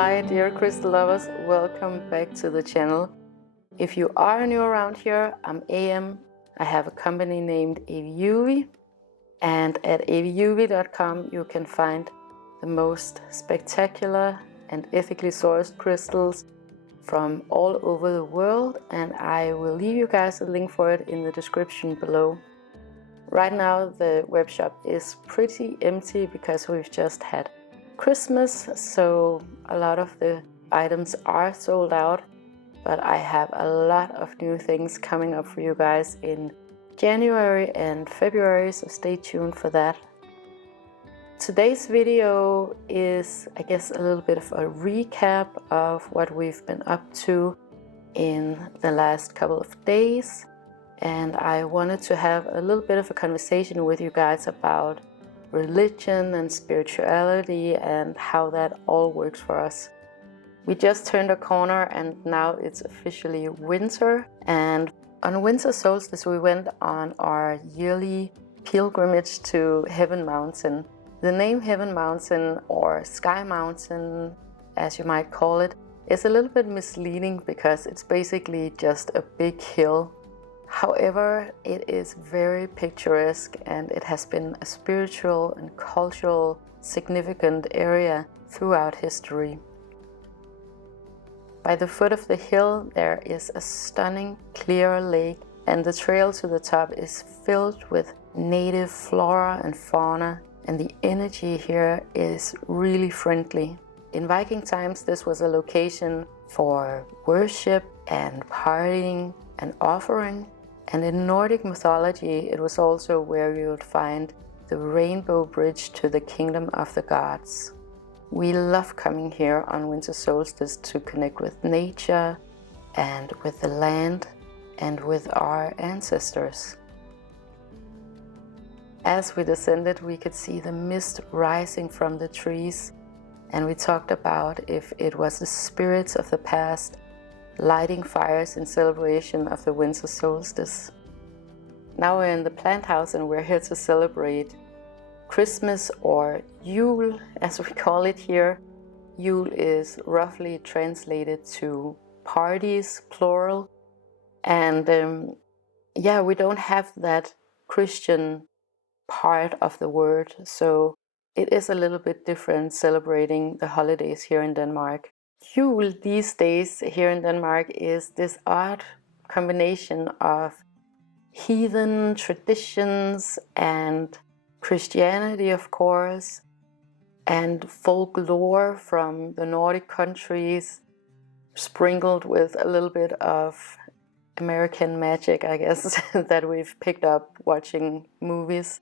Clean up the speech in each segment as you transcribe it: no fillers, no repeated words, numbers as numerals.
My dear crystal lovers, welcome back to the channel. If you are new around here, I'm AM. I have a company named AVIUVI, and at aviuvi.com you can find the most spectacular and ethically sourced crystals from all over the world, and I will leave you guys a link for it in the description below. Right now the web shop is pretty empty because we've just had Christmas, so a lot of the items are sold out, but I have a lot of new things coming up for you guys in January and February, so stay tuned for that. Today's video is, I guess, a little bit of a recap of what we've been up to in the last couple of days, and I wanted to have a little bit of a conversation with you guys about religion and spirituality and how that all works for us. We just turned a corner and now it's officially winter, and on winter solstice we went on our yearly pilgrimage to Heaven Mountain. The name Heaven Mountain, or Sky Mountain as you might call it, is a little bit misleading because it's basically just a big hill. However, it is very picturesque and it has been a spiritual and cultural significant area throughout history. By the foot of the hill there is a stunning clear lake, and the trail to the top is filled with native flora and fauna, and the energy here is really friendly. In Viking times this was a location for worship and partying and offering. And in Nordic mythology, it was also where you would find the rainbow bridge to the kingdom of the gods. We love coming here on winter solstice to connect with nature and with the land and with our ancestors. As we descended, we could see the mist rising from the trees, and we talked about if it was the spirits of the past lighting fires in celebration of the winter solstice. Now we're in the plant house and we're here to celebrate Christmas, or Yule as we call it here. Yule is roughly translated to parties, plural, and we don't have that Christian part of the word, so it is a little bit different celebrating the holidays here in Denmark. Yule these days here in Denmark is this odd combination of heathen traditions and Christianity, of course, and folklore from the Nordic countries, sprinkled with a little bit of American magic, I guess, that we've picked up watching movies.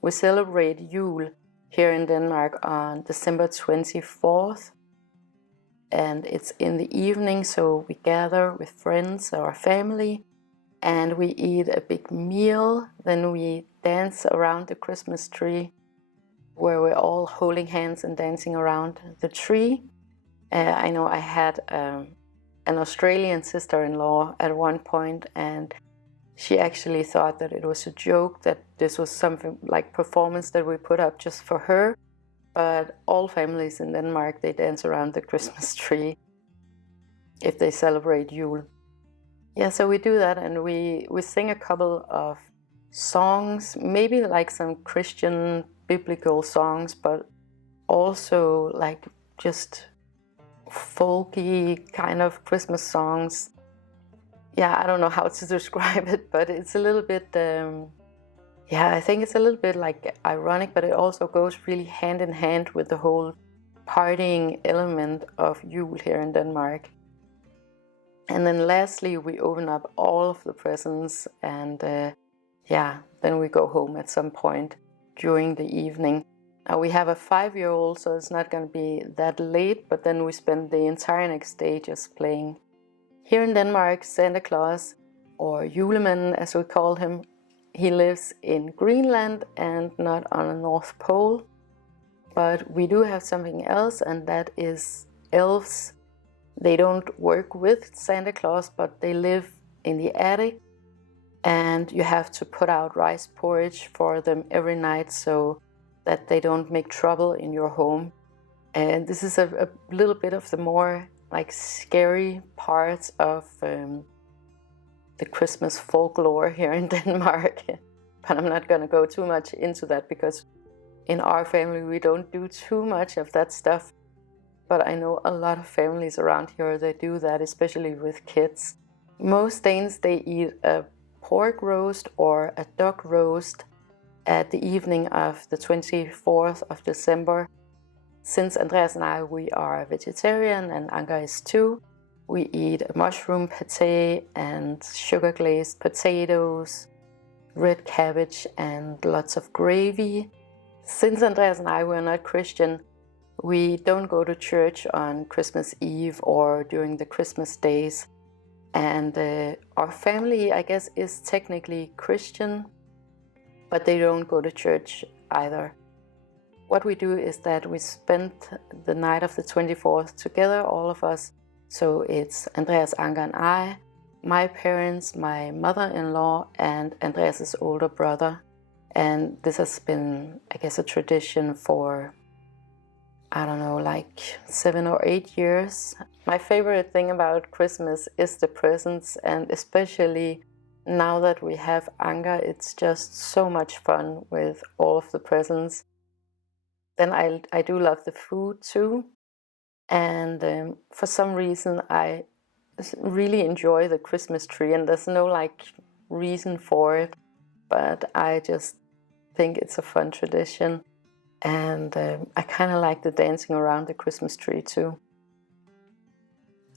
We celebrate Yule here in Denmark on December 24th. And it's in the evening, so we gather with friends or family and we eat a big meal. Then we dance around the Christmas tree, where we're all holding hands and dancing around the tree. I know I had an Australian sister-in-law at one point, and she actually thought that it was a joke, that this was something like performance that we put up just for her. But all families in Denmark, they dance around the Christmas tree if they celebrate Yule. Yeah, so we do that, and we sing a couple of songs, maybe like some Christian biblical songs, but also like just folky kind of Christmas songs. Yeah, I don't know how to describe it, but it's a little bit I think it's a little bit like ironic, but it also goes really hand in hand with the whole partying element of Yule here in Denmark. And then lastly, we open up all of the presents, and then we go home at some point during the evening. Now we have a 5-year-old, so it's not going to be that late, but then we spend the entire next day just playing. Here in Denmark, Santa Claus, or Juleman as we call him, he lives in Greenland and not on the North Pole. But we do have something else, and that is elves. They don't work with Santa Claus, but they live in the attic, and you have to put out rice porridge for them every night so that they don't make trouble in your home. And this is a little bit of the more like scary parts of the Christmas folklore here in Denmark. But I'm not going to go too much into that because in our family we don't do too much of that stuff. But I know a lot of families around here that do that, especially with kids. Most Danes, they eat a pork roast or a duck roast at the evening of the 24th of December. Since Andreas and I, we are vegetarian and Anka is too, we eat mushroom pate and sugar glazed potatoes, red cabbage and lots of gravy. Since Andreas and I were not Christian, we don't go to church on Christmas Eve or during the Christmas days. And our family, I guess, is technically Christian, but they don't go to church either. What we do is that we spend the night of the 24th together, all of us. So it's Andreas, Anka and I, my parents, my mother-in-law, and Andreas' older brother. And this has been, I guess, a tradition for, I don't know, like 7 or 8 years. My favorite thing about Christmas is the presents, and especially now that we have Anka, it's just so much fun with all of the presents. Then I do love the food too, and for some reason I really enjoy the Christmas tree, and there's no like reason for it, but I just think it's a fun tradition, and I kind of like the dancing around the Christmas tree too.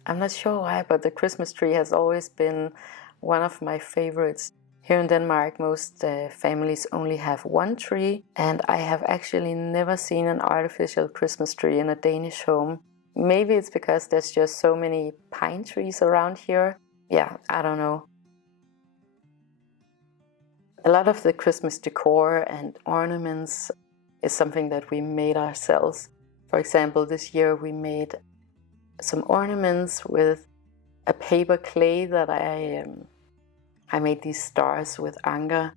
I'm not sure why, but the Christmas tree has always been one of my favorites. Here in Denmark, most families only have one tree, and I have actually never seen an artificial Christmas tree in a Danish home. Maybe it's because there's just so many pine trees around here. Yeah, I don't know. A lot of the Christmas decor and ornaments is something that we made ourselves. For example, this year we made some ornaments with a paper clay that I made these stars with Anka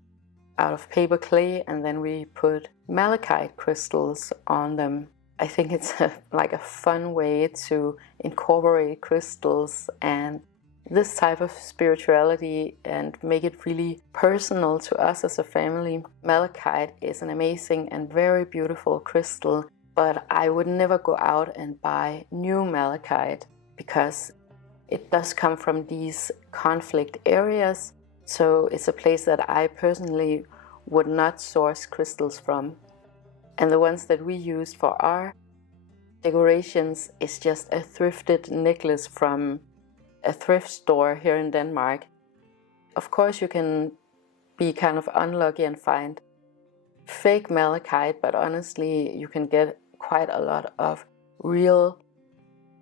out of paper clay, and then we put malachite crystals on them. I think it's like a fun way to incorporate crystals and this type of spirituality and make it really personal to us as a family. Malachite is an amazing and very beautiful crystal, but I would never go out and buy new malachite because it does come from these conflict areas. So it's a place that I personally would not source crystals from. And the ones that we used for our decorations is just a thrifted necklace from a thrift store here in Denmark. Of course, you can be kind of unlucky and find fake malachite, but honestly, you can get quite a lot of real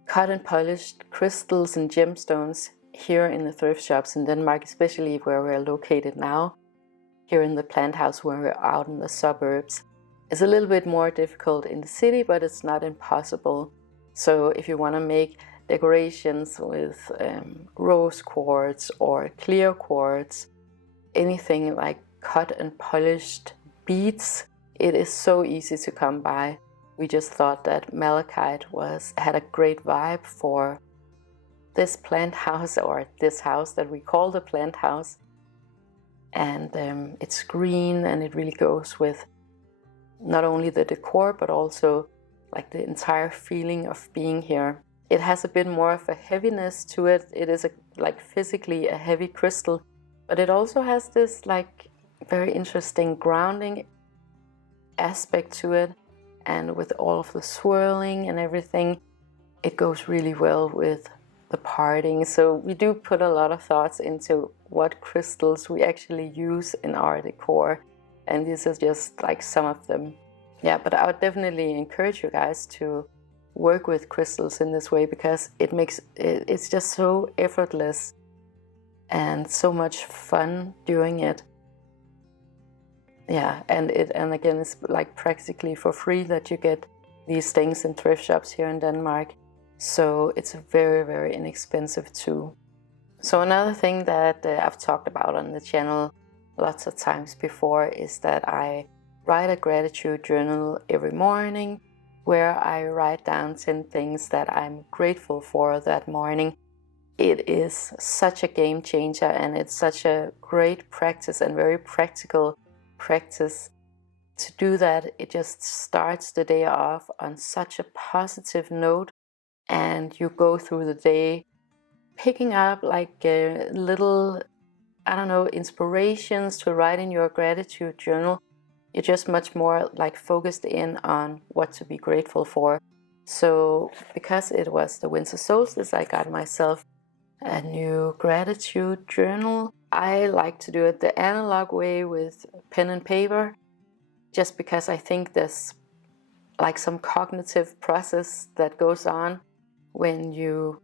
cut and polished crystals and gemstones here in the thrift shops in Denmark, especially where we're located now, here in the plant house where we're out in the suburbs. It's a little bit more difficult in the city, but it's not impossible. So if you want to make decorations with rose quartz or clear quartz, anything like cut and polished beads, it is so easy to come by. We just thought that malachite had a great vibe for this plant house, or this house that we call the plant house. And it's green, and it really goes with not only the decor, but also like the entire feeling of being here. It has a bit more of a heaviness to it. It is like physically a heavy crystal, but it also has this like very interesting grounding aspect to it. And with all of the swirling and everything, it goes really well with the parting. So we do put a lot of thoughts into what crystals we actually use in our decor. And these are just like some of them. Yeah, but I would definitely encourage you guys to work with crystals in this way, because it's just so effortless and so much fun doing it. Yeah, and again, it's like practically for free that you get these things in thrift shops here in Denmark. So it's very, very inexpensive too. So another thing that I've talked about on the channel lots of times before is that I write a gratitude journal every morning, where I write down 10 things that I'm grateful for that morning. It is such a game changer, and it's such a great practice and very practical practice. To do that, it just starts the day off on such a positive note, and you go through the day picking up like little, inspirations to write in your gratitude journal. You're just much more like focused in on what to be grateful for. So because it was the winter solstice, I got myself a new gratitude journal. I like to do it the analog way with pen and paper, just because I think there's like some cognitive process that goes on when you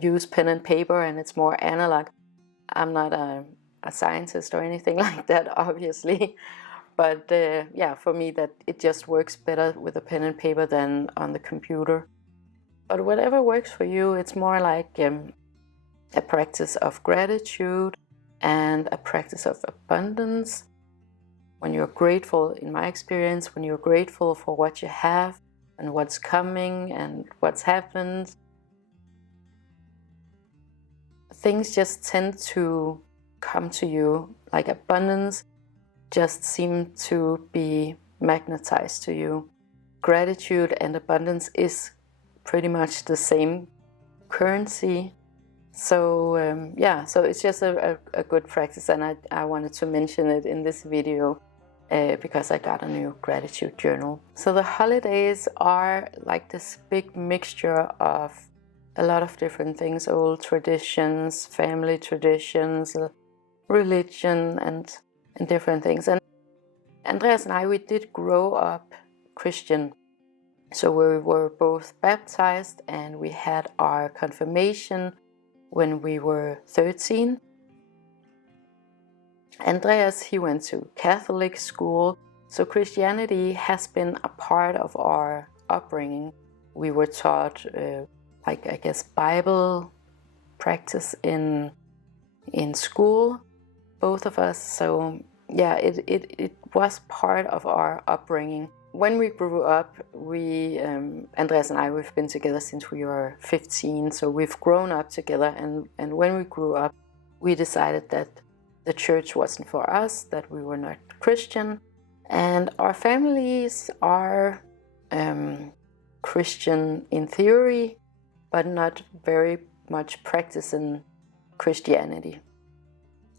use pen and paper and it's more analog. I'm not a scientist or anything like that, obviously, but for me that it just works better with a pen and paper than on the computer. But whatever works for you, it's more like a practice of gratitude and a practice of abundance. When you're grateful, in my experience, when you're grateful for what you have and what's coming and what's happened, things just tend to come to you, like abundance just seem to be magnetized to you. Gratitude and abundance is pretty much the same currency. So so it's just a good practice, and I wanted to mention it in this video because I got a new gratitude journal. So the holidays are like this big mixture of a lot of different things: old traditions, family traditions, religion, and different things. And Andreas and I, we did grow up Christian. So we were both baptized, and we had our confirmation when we were 13. Andreas, he went to Catholic school, so Christianity has been a part of our upbringing. We were taught, Bible practice in school, both of us. So yeah, it was part of our upbringing. When we grew up, Andreas and I, we've been together since we were 15, so we've grown up together, and when we grew up, we decided that the church wasn't for us, that we were not Christian, and our families are Christian in theory, but not very much practicing Christianity.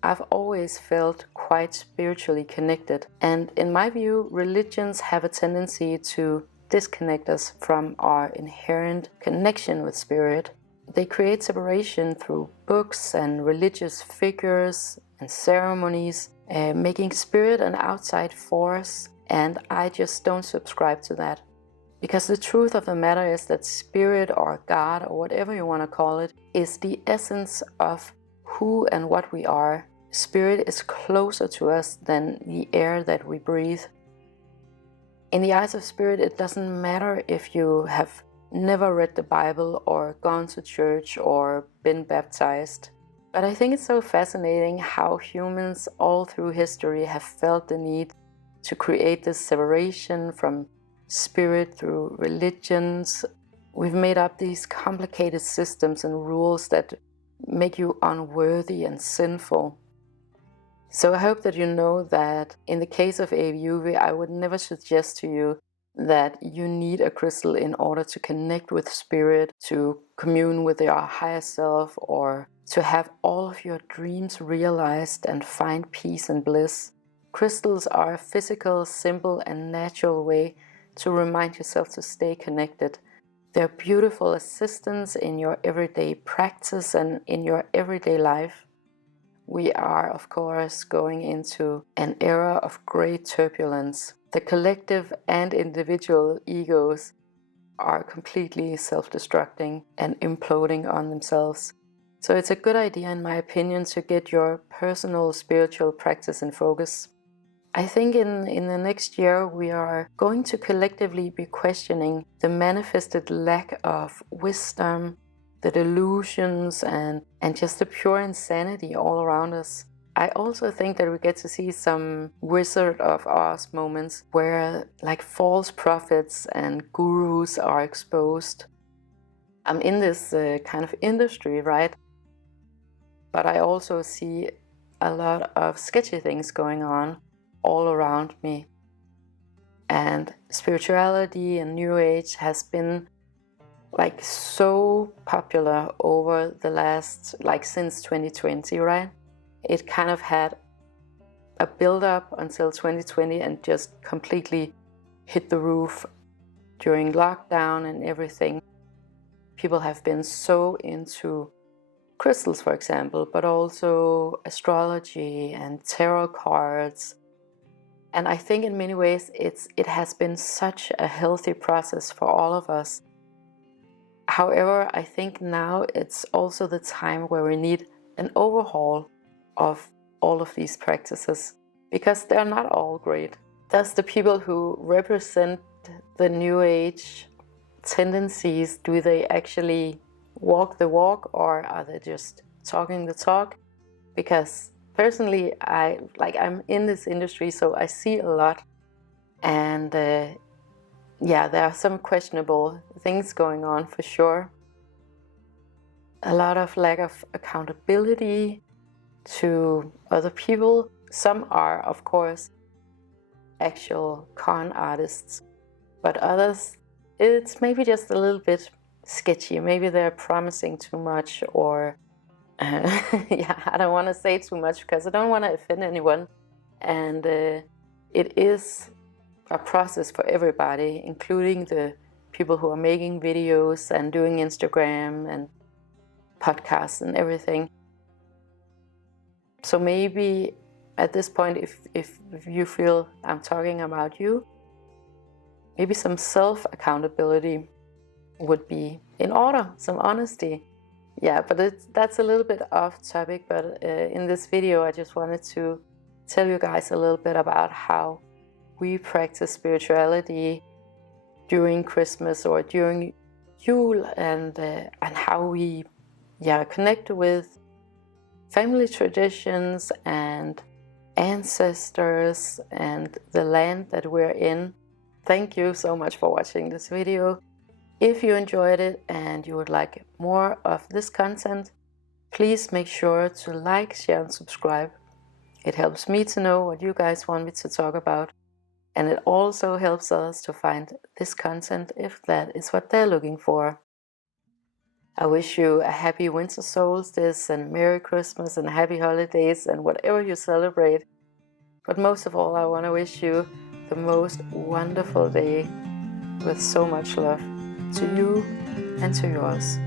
I've always felt quite spiritually connected, and in my view, religions have a tendency to disconnect us from our inherent connection with spirit. They create separation through books and religious figures and ceremonies, making spirit an outside force, and I just don't subscribe to that. Because the truth of the matter is that spirit, or God, or whatever you want to call it, is the essence of who and what we are. Spirit is closer to us than the air that we breathe. In the eyes of spirit, it doesn't matter if you have never read the Bible or gone to church or been baptized. But I think it's so fascinating how humans all through history have felt the need to create this separation from spirit through religions. We've made up these complicated systems and rules that make you unworthy and sinful. So I hope that you know that in the case of AVIUVI, I would never suggest to you that you need a crystal in order to connect with spirit, to commune with your higher self, or to have all of your dreams realized and find peace and bliss. Crystals are a physical, simple, and natural way to remind yourself to stay connected. They're beautiful assistants in your everyday practice and in your everyday life. We are, of course, going into an era of great turbulence. The collective and individual egos are completely self-destructing and imploding on themselves. So it's a good idea, in my opinion, to get your personal spiritual practice in focus. I think in the next year we are going to collectively be questioning the manifested lack of wisdom, the delusions, and just the pure insanity all around us. I also think that we get to see some Wizard of Oz moments where like false prophets and gurus are exposed. I'm in this kind of industry, right? But I also see a lot of sketchy things going on all around me. And spirituality and New Age has been like so popular over the last, like since 2020, right? It kind of had a build up until 2020 and just completely hit the roof during lockdown and everything. People have been so into crystals, for example, but also astrology and tarot cards. And I think in many ways it has been such a healthy process for all of us. However, I think now it's also the time where we need an overhaul of all of these practices, because they're not all great. Does the people who represent the New Age tendencies, do they actually walk the walk, or are they just talking the talk? Because personally, I'm in this industry, so I see a lot, and yeah, there are some questionable things going on for sure. A lot of lack of accountability to other people. Some are, of course, actual con artists, but others, it's maybe just a little bit sketchy. Maybe they're promising too much, or yeah, I don't want to say too much because I don't want to offend anyone. And it is a process for everybody, including the people who are making videos and doing Instagram and podcasts and everything. So maybe at this point, if you feel I'm talking about you, maybe some self-accountability would be in order, some honesty. Yeah, but that's a little bit off topic, but in this video I just wanted to tell you guys a little bit about how we practice spirituality during Christmas or during Yule, and how we connect with family traditions and ancestors and the land that we're in. Thank you so much for watching this video. If you enjoyed it and you would like more of this content, please make sure to like, share and subscribe. It helps me to know what you guys want me to talk about, and it also helps us to find this content if that is what they're looking for. I wish you a happy winter solstice and Merry Christmas and happy holidays and whatever you celebrate. But most of all, I want to wish you the most wonderful day with so much love to you and to yours.